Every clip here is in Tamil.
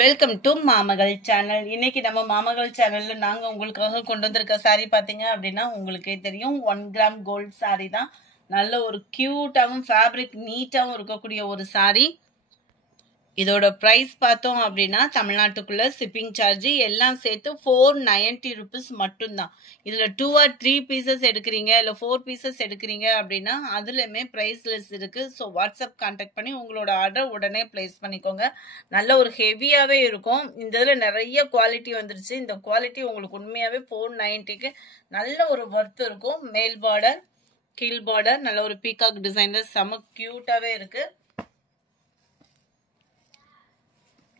Welcome to மாமகள் channel. இன்னைக்கு நம்ம மாமகள் சேனல்ல நாங்க உங்களுக்காக கொண்டு வந்திருக்க சாரி பாத்தீங்க அப்படின்னா உங்களுக்கே தெரியும் 1 கிராம் கோல்ட் சாரி தான். நல்ல ஒரு கியூட்டாவும் ஃபேப்ரிக் நீட்டாவும் இருக்கக்கூடிய ஒரு சாரி. இதோட பிரைஸ் பார்த்தோம் அப்படின்னா தமிழ்நாட்டுக்குள்ள ஷிப்பிங் சார்ஜ் எல்லாம் சேர்த்து 490 rupees மட்டும்தான். இதுல 2 or 3 பீசஸ் எடுக்கிறீங்க இல்ல 4 பீசஸ் எடுக்கிறீங்க அப்படின்னா அதுலயுமே பிரைஸ்லெஸ் இருக்கு. ஸோ வாட்ஸ்அப் கான்டாக்ட் பண்ணி உங்களோட ஆர்டர் உடனே பிளேஸ் பண்ணிக்கோங்க. நல்ல ஒரு ஹெவியாவே இருக்கும். இந்த இதுல நிறைய குவாலிட்டி வந்துருச்சு. இந்த குவாலிட்டி உங்களுக்கு உண்மையாவே 490க்கு நல்ல ஒரு ஒர்த் இருக்கும். மேல் பார்டர், கீழ் பார்டர், நல்ல ஒரு பீகாக் டிசைன்ல செம கியூட்டாவே இருக்கு.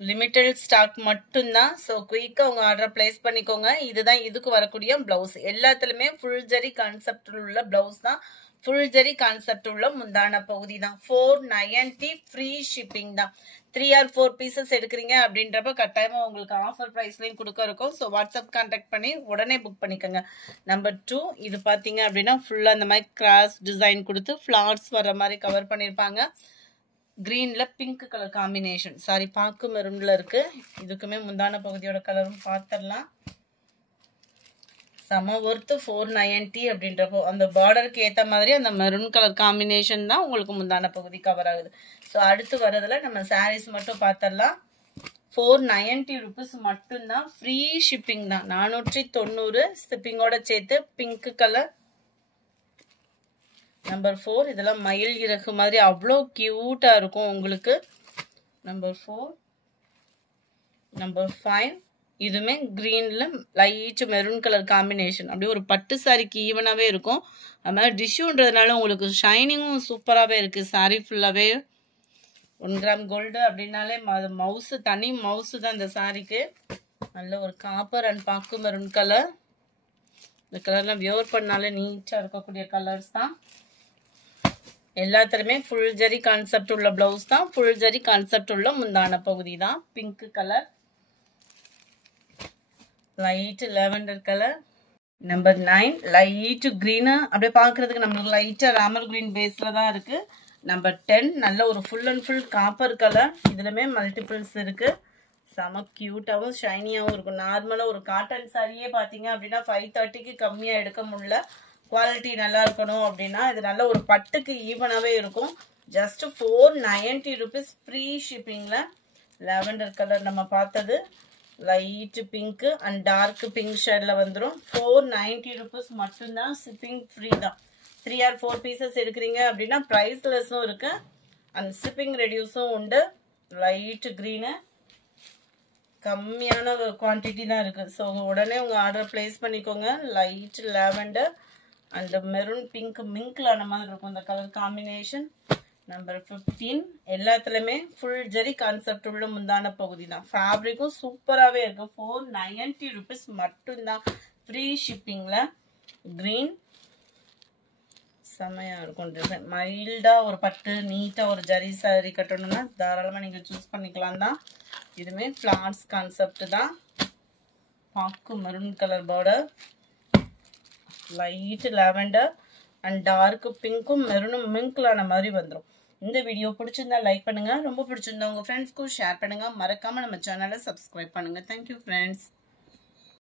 லிமிட்டட் ஸ்டாக் மட்டும்தான். ஸோ குயிக்காக உங்கள் ஆர்டர் பிளேஸ் பண்ணிக்கோங்க. இதுதான் இதுக்கு வரக்கூடிய பிளவுஸ். எல்லாத்துலேயுமே ஃபுல் ஜரி கான்செப்ட் உள்ள பிளவுஸ் தான். ஃபுல் ஜரி கான்செப்ட் உள்ள முந்தான பகுதி தான். 490 ஃப்ரீ ஷிப்பிங் தான். 3 or 4 பீசஸ் எடுக்கிறீங்க அப்படின்றப்ப கட்டாயமாக உங்களுக்கு ஆஃபர் ப்ரைஸ்லையும் கொடுக்க இருக்கும். ஸோ வாட்ஸ்அப் கான்டாக்ட் பண்ணி உடனே புக் பண்ணிக்கோங்க. நம்பர் 2 இது பார்த்தீங்க அப்படின்னா ஃபுல்லாக அந்த மாதிரி கிராஸ் டிசைன் கொடுத்து ஃப்ளார்ஸ் வர்ற மாதிரி கவர் பண்ணியிருப்பாங்க. கிரீன்ல பிங்க் கலர் காம்பினேஷன் சாரி பாக்கு மெரூன்ல இருக்கு. இதுக்குமே முந்தான பகுதியோட கலரும் பார்த்துடலாம். சம ஒர்த்து 490 அப்படின்றப்போ அந்த பார்டருக்கு ஏற்ற மாதிரி அந்த மெரூன் கலர் காம்பினேஷன் தான் உங்களுக்கு முந்தான பகுதி கவர் ஆகுது. ஸோ அடுத்து வரதுல நம்ம சாரீஸ் மட்டும் பார்த்துடலாம். 490 rupees மட்டும்தான். ஃப்ரீ ஷிப்பிங் தான். 490 ஷிப்பிங்கோட சேர்த்து பிங்க் கலர். நம்பர் 4 இதெல்லாம் மயில் இறகு மாதிரி அவ்வளோ கியூட்டா இருக்கும் உங்களுக்கு. நம்பர் 4. நம்பர் 5 இதுமே கிரீன்ல லைட் மெரூன் கலர் காம்பினேஷன். அப்படியே ஒரு பட்டு சாரிக்கு ஈவனாவே இருக்கும். அது மாதிரி டிஷ்யூன்றதுனால உங்களுக்கு ஷைனிங்கும் சூப்பராகவே இருக்கு. சாரி ஃபுல்லாகவே 1 கிராம் கோல்டு அப்படின்னாலே மவுசு தனி மவுசு தான் இந்த சாரிக்கு. நல்ல ஒரு காப்பர் அண்ட் பாக்கு மெரூன் கலர். இந்த கலர்லாம் வியர் பண்ணாலே நீட்டாக இருக்கக்கூடிய கலர்ஸ் தான். எல்லாத்துலயுமே ஃபுல் ஜரி கான்செப்ட் உள்ள பிளவுஸ் தான். ஃபுல் ஜரி கான்செப்ட் உள்ள முந்தான பகுதி தான். Pink colour, light lavender colour. Number 9 light green. அப்படியே பார்க்கறதுக்கு நம்மளுக்கு லைட்டா ராமர் கிரீன் பேஸ்ல தான் இருக்கு. நம்பர் 10 நல்ல ஒரு full and full copper colour. இதுலமே மல்டிபிள்ஸ் இருக்கு. செம கியூட்டாவும் ஷைனியாவும் இருக்கும். நார்மலா ஒரு காட்டன் சாரியே பாத்தீங்க அப்படின்னா 530க்கு கம்மியா எடுக்க முடியல. குவாலிட்டி நல்லா இருக்கணும் அப்படின்னா இது நல்ல ஒரு பட்டுக்கு ஈவனாகவே இருக்கும். ஜஸ்ட் 490 rupees ஃப்ரீ ஷிப்பிங்கில். லாவெண்டர் கலர் நம்ம பார்த்தது light pink and dark pink ஷேடில் வந்துடும். 490 rupees மட்டும்தான். ஷிப்பிங் ஃப்ரீ தான். 3 or 4 பீசஸ் எடுக்கிறீங்க அப்படின்னா ப்ரைஸ்லெஸ்ஸும் இருக்கு அண்ட் ஷிப்பிங் ரெடியூஸும் உண்டு. லைட் க்ரீனு கம்மியான குவான்டிட்டி தான் இருக்கு. ஸோ உடனே உங்கள் ஆர்டர் பிளேஸ் பண்ணிக்கோங்க. Light lavender and maroon pink மிங்க்லான மாதிரி இருக்கும் இந்த கலர் காம்பினேஷன். நம்பர் 15 எல்லாத்துலயுமே ஃபுல் ஜரி கான்செப்ட் உள்ள முந்தான பகுதி தான். ஃபேப்ரிக்கும் சூப்பராகவே இருக்கு. 490 rupees மட்டும்தான். ஃப்ரீ ஷிப்பிங்ல. கிரீன் செம்மையா இருக்கும் டிசைன். மைல்டா ஒரு பட்டு நீட்டா ஒரு ஜரி சாரி கட்டணும்னா தாராளமா நீங்க சூஸ் பண்ணிக்கலாம் தான். இதுமே ஃபிளார்ஸ் கான்செப்ட் தான். பாக்கு maroon colour border, light lavender and dark பிங்க்கும் மெரூனும் மிங்க்லான மாதிரி வந்துடும். இந்த வீடியோ பிடிச்சிருந்தா லைக் பண்ணுங்க. ரொம்ப பிடிச்சிருந்தா உங்க ஃப்ரெண்ட்ஸ்க்கும் ஷேர் பண்ணுங்க. மறக்காம நம்ம சேனலை சப்ஸ்கிரைப் பண்ணுங்க. Thank you friends.